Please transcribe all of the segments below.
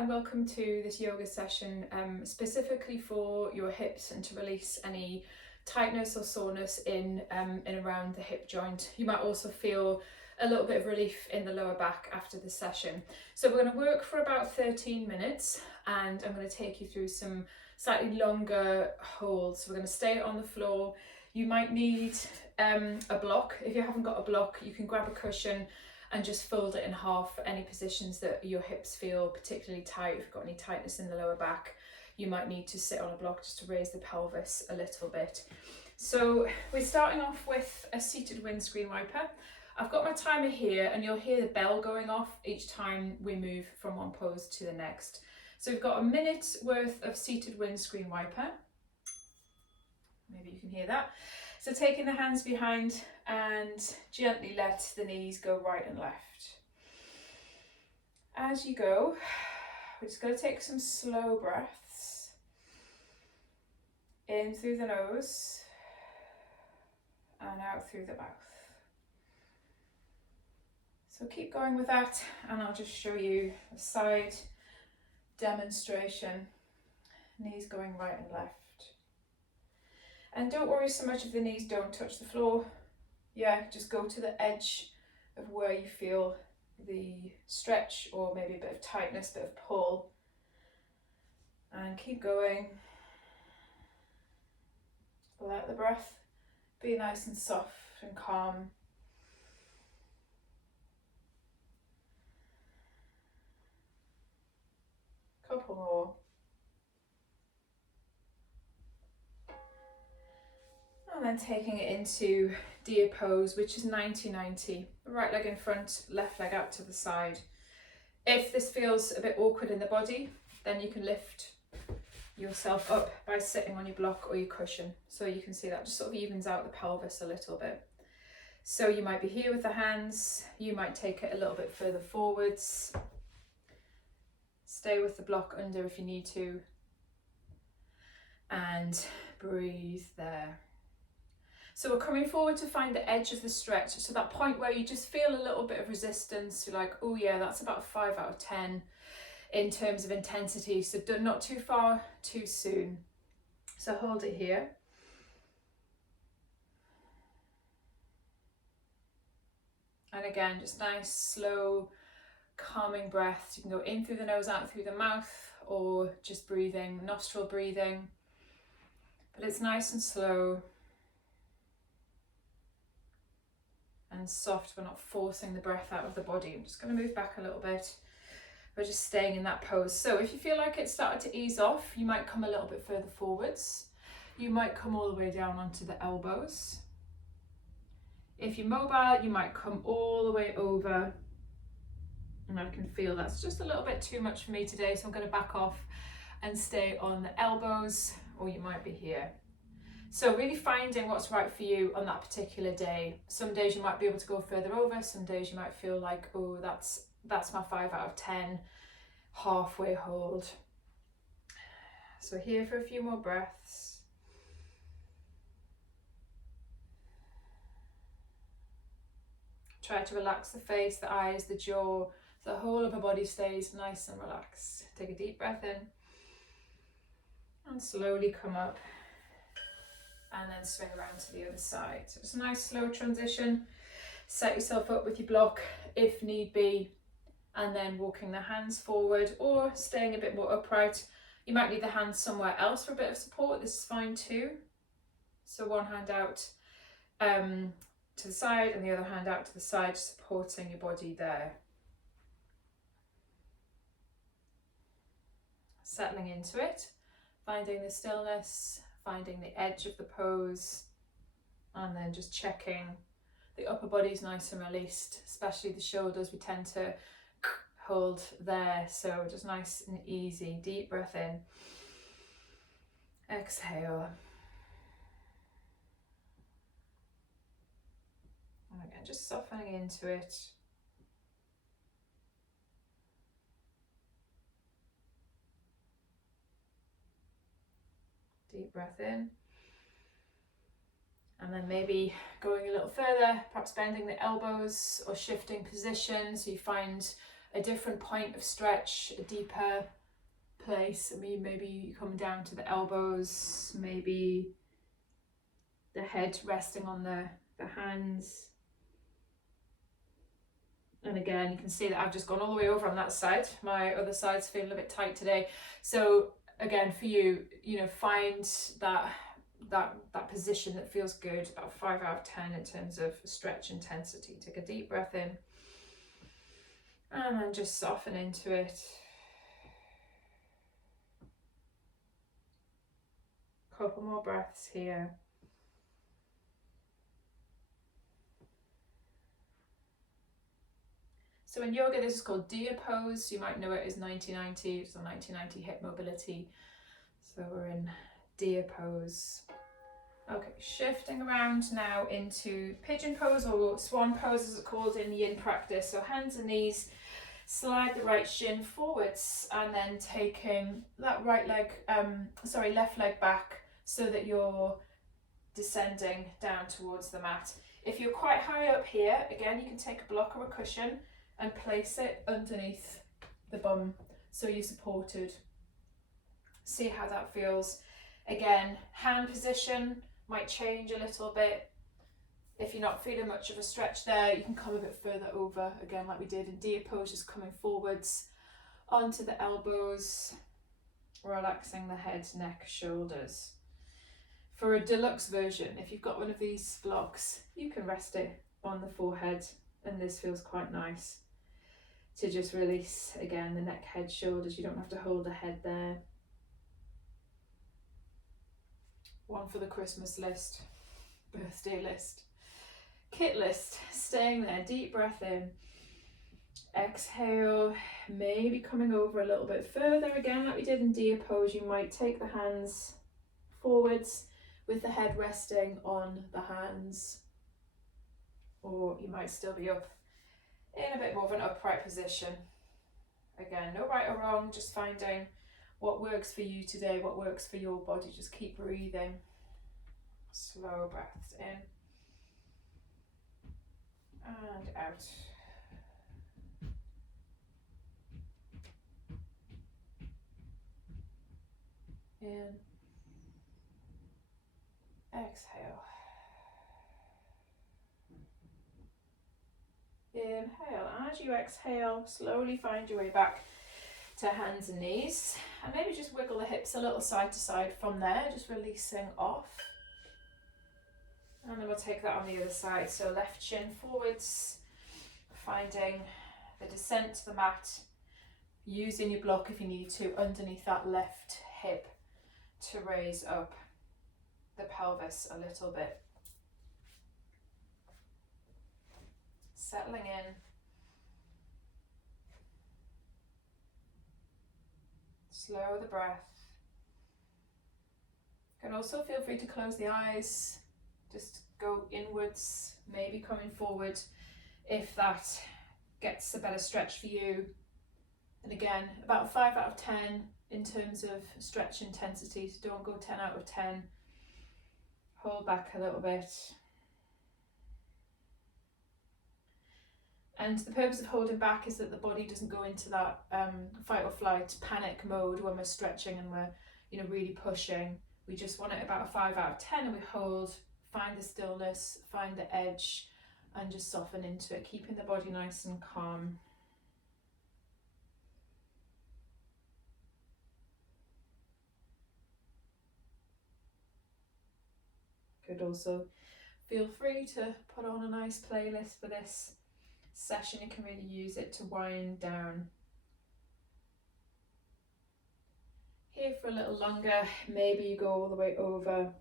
and welcome to this yoga session specifically for your hips and to release any tightness or soreness in and around the hip joint. You might also feel a little bit of relief in the lower back after the session. So we're going to work for about 13 minutes and I'm going to take you through some slightly longer holds. So we're going to stay on the floor. You might need a block. If you haven't got a block, you can grab a cushion and just fold it in half for any positions that your hips feel particularly tight. If you've got any tightness in the lower back, you might need to sit on a block just to raise the pelvis a little bit. So we're starting off with a seated windscreen wiper. I've got my timer here and you'll hear the bell going off each time we move from one pose to the next. So we've got a minute's worth of seated windscreen wiper. Maybe you can hear that. So taking the hands behind and gently let the knees go right and left. As you go, we're just going to take some slow breaths. In through the nose and out through the mouth. So keep going with that and I'll just show you a side demonstration. Knees going right and left. And don't worry so much if the knees don't touch the floor. Yeah, just go to the edge of where you feel the stretch or maybe a bit of tightness, bit of pull. And keep going. Let the breath be nice and soft and calm. Couple more. And then taking it into deer pose, which is 90-90. Right leg in front, left leg out to the side. If this feels a bit awkward in the body, then you can lift yourself up by sitting on your block or your cushion. So you can see that just sort of evens out the pelvis a little bit. So you might be here with the hands, you might take it a little bit further forwards. Stay with the block under if you need to. And breathe there. So we're coming forward to find the edge of the stretch. So that point where you just feel a little bit of resistance. You're like, oh yeah, that's about 5 out of 10 in terms of intensity. So not too far, too soon. So hold it here. And again, just nice, slow, calming breaths. You can go in through the nose, out through the mouth, or just breathing, nostril breathing. But it's nice and slow. And soft, we're not forcing the breath out of the body. I'm just going to move back a little bit. We're just staying in that pose. So if you feel like it's started to ease off, you might come a little bit further forwards. You might come all the way down onto the elbows. If you're mobile, you might come all the way over. And I can feel that's just a little bit too much for me today, so I'm going to back off and stay on the elbows, or you might be here. So really finding what's right for you on that particular day. Some days you might be able to go further over, some days you might feel like, oh, that's my 5 out of 10, halfway hold. So here for a few more breaths. Try to relax the face, the eyes, the jaw, the whole of the body stays nice and relaxed. Take a deep breath in and slowly come up. And then swing around to the other side. So it's a nice slow transition. Set yourself up with your block if need be, and then walking the hands forward or staying a bit more upright. You might need the hands somewhere else for a bit of support. This is fine too. So one hand out to the side and the other hand out to the side, supporting your body there. Settling into it, finding the stillness, finding the edge of the pose, and then just checking the upper body's nice and released, especially the shoulders. We tend to hold there, so just nice and easy. Deep breath in, exhale, and again just softening into it. Deep breath in, and then maybe going a little further, perhaps bending the elbows or shifting position, so you find a different point of stretch, a deeper place. I mean, maybe you come down to the elbows, maybe the head resting on the hands. And again, you can see that I've just gone all the way over on that side. My other side's feeling a bit tight today. So again, for you, you know, find that position that feels good, about 5 out of 10 in terms of stretch intensity. Take a deep breath in and then just soften into it. Couple more breaths here. So in yoga, this is called deer pose. You might know it as 90-90. It's a 90-90 hip mobility. So we're in deer pose. Okay, shifting around now into pigeon pose, or swan pose as it's called in yin practice. So hands and knees, slide the right shin forwards, and then taking that left leg back so that you're descending down towards the mat. If you're quite high up here, again, you can take a block or a cushion and place it underneath the bum so you're supported. See how that feels. Again, hand position might change a little bit. If you're not feeling much of a stretch there, you can come a bit further over, again like we did in deer pose, just coming forwards onto the elbows, relaxing the head, neck, shoulders. For a deluxe version, if you've got one of these blocks, you can rest it on the forehead, and this feels quite nice to just release, again, the neck, head, shoulders. You don't have to hold the head there. One for the Christmas list, birthday list, kit list, staying there. Deep breath in, exhale, maybe coming over a little bit further, again like we did in deer pose. You might take the hands forwards with the head resting on the hands, or you might still be up in a bit more of an upright position. Again, no right or wrong, just finding what works for you today, what works for your body. Just keep breathing. Slow breaths in and out. In, exhale. Inhale. As you exhale, slowly find your way back to hands and knees, and maybe just wiggle the hips a little side to side from there, just releasing off. And then we'll take that on the other side. So left shin forwards, finding the descent to the mat, using your block if you need to underneath that left hip to raise up the pelvis a little bit. Settling in. Slow the breath. You can also feel free to close the eyes. Just go inwards, maybe coming forward if that gets a better stretch for you. And again, about 5 out of 10 in terms of stretch intensity, so don't go 10 out of 10. Hold back a little bit. And the purpose of holding back is that the body doesn't go into that fight or flight panic mode when we're stretching and we're, you know, really pushing. We just want it about a 5 out of 10, and we hold, find the stillness, find the edge, and just soften into it, keeping the body nice and calm. Could also feel free to put on a nice playlist for this session. You can really use it to wind down. Here for a little longer, maybe you go all the way over.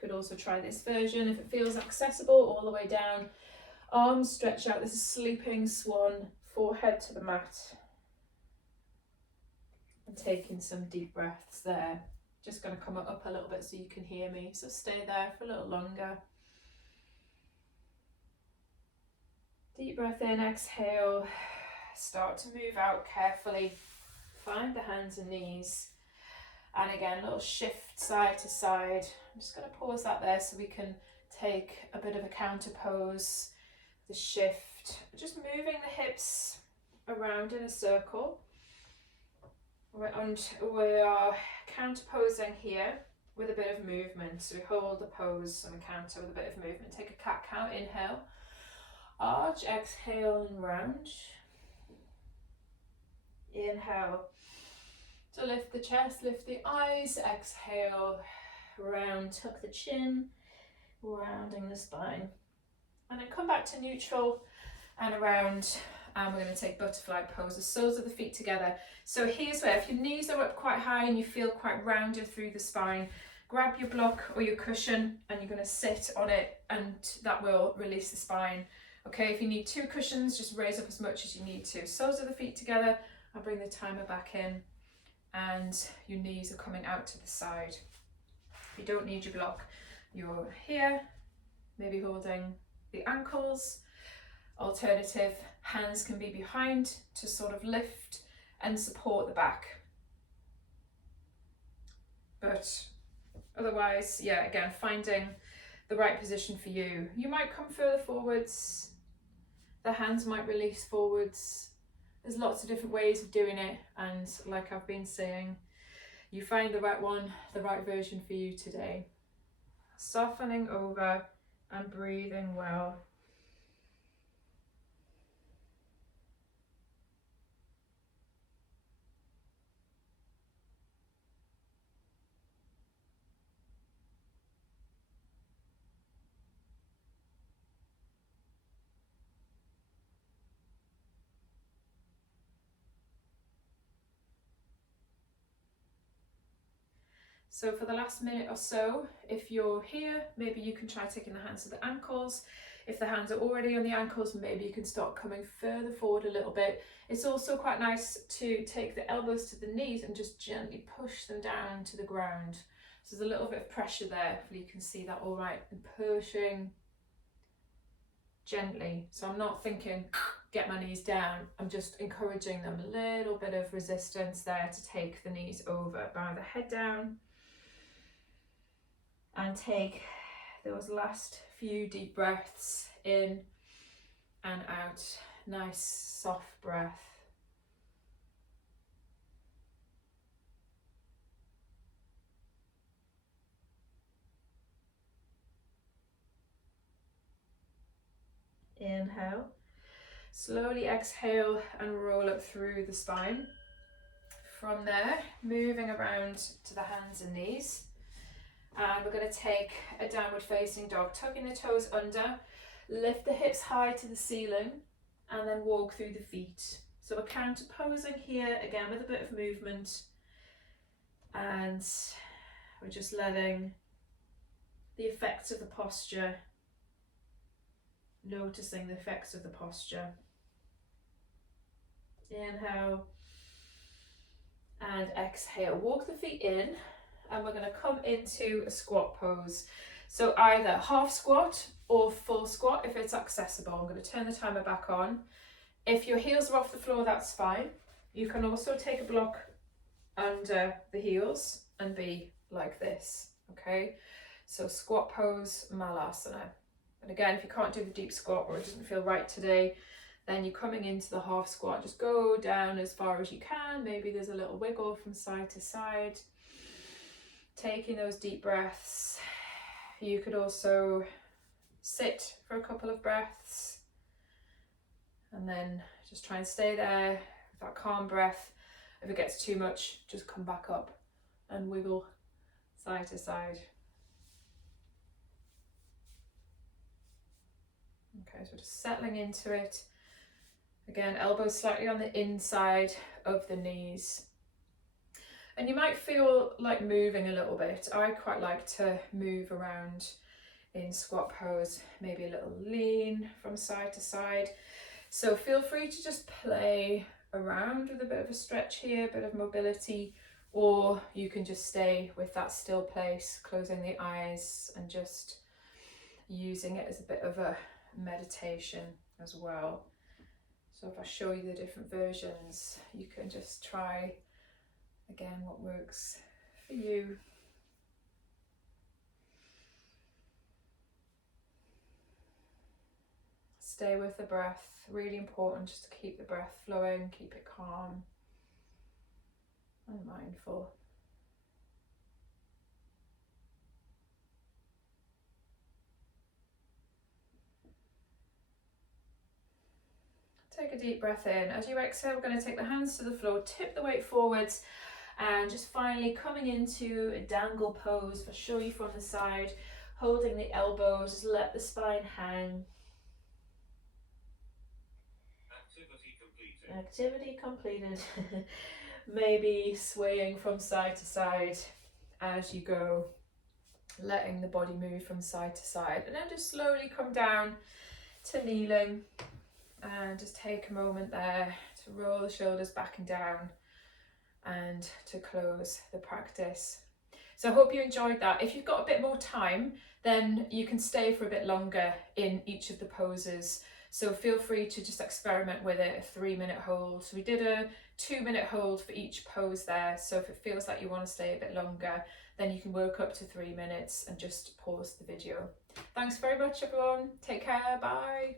Could also try this version if it feels accessible, all the way down. Arms stretch out. This is sleeping swan, forehead to the mat. And taking some deep breaths there. Just going to come up a little bit so you can hear me. So stay there for a little longer. Deep breath in, exhale. Start to move out carefully. Find the hands and knees. And again, a little shift side to side. I'm just going to pause that there so we can take a bit of a counter pose. The shift lift, just moving the hips around in a circle. And we are counter posing here with a bit of movement. So we hold the pose and we counter with a bit of movement. Take a cat cow, inhale, arch, exhale and round. Inhale to lift the chest, lift the eyes, exhale, round, tuck the chin, rounding the spine. And then come back to neutral and around, and we're going to take butterfly pose, the soles of the feet together. So here's where, if your knees are up quite high and you feel quite rounded through the spine, grab your block or your cushion and you're going to sit on it, and that will release the spine. Okay, if you need 2 cushions, just raise up as much as you need to. Soles of the feet together. I'll bring the timer back in, and your knees are coming out to the side. You don't need your block. You're here, maybe holding the ankles. Alternative, hands can be behind to sort of lift and support the back. But otherwise, yeah, again, finding the right position for you. You might come further forwards. The hands might release forwards. There's lots of different ways of doing it, and like I've been saying, you find the right one, the right version for you today. Softening over and breathing well. So for the last minute or so, if you're here, maybe you can try taking the hands to the ankles. If the hands are already on the ankles, maybe you can start coming further forward a little bit. It's also quite nice to take the elbows to the knees and just gently push them down to the ground. So there's a little bit of pressure there, hopefully you can see that all right, and pushing gently. So I'm not thinking, get my knees down, I'm just encouraging them, a little bit of resistance there to take the knees over. Bow the head down. And take those last few deep breaths in and out. Nice soft breath. Inhale. Slowly exhale and roll up through the spine. From there, moving around to the hands and knees. And we're going to take a downward facing dog, tucking the toes under, lift the hips high to the ceiling, and then walk through the feet. So we're counter posing here, again with a bit of movement, and we're just letting the effects of the posture, noticing the effects of the posture. Inhale and exhale. Walk the feet in. And we're going to come into a squat pose. So either half squat or full squat if it's accessible. I'm going to turn the timer back on. If your heels are off the floor, that's fine. You can also take a block under the heels and be like this, okay? So squat pose, malasana. And again, if you can't do the deep squat or it doesn't feel right today, then you're coming into the half squat. Just go down as far as you can. Maybe there's a little wiggle from side to side. Taking those deep breaths. You could also sit for a couple of breaths and then just try and stay there with that calm breath. If it gets too much, just come back up and wiggle side to side. Okay, so just settling into it. Again, elbows slightly on the inside of the knees. And you might feel like moving a little bit. I quite like to move around in squat pose, maybe a little lean from side to side. So feel free to just play around with a bit of a stretch here, a bit of mobility, or you can just stay with that still place, closing the eyes and just using it as a bit of a meditation as well. So if I show you the different versions, you can just try again what works for you. stay with the breath. Really important just to keep the breath flowing, keep it calm and mindful. Take a deep breath in. As you exhale, we're going to take the hands to the floor, tip the weight forwards, and just finally coming into a dangle pose. I'll show you from the side, holding the elbows, just let the spine hang. Activity completed. Maybe swaying from side to side as you go, letting the body move from side to side, and then just slowly come down to kneeling and just take a moment there to roll the shoulders back and down and to close the practice. So I hope you enjoyed that. If you've got a bit more time, then you can stay for a bit longer in each of the poses. So feel free to just experiment with it, a 3-minute hold. So we did a 2-minute hold for each pose there. So if it feels like you want to stay a bit longer, then you can work up to 3 minutes and just pause the video. Thanks very much, everyone. Take care. Bye.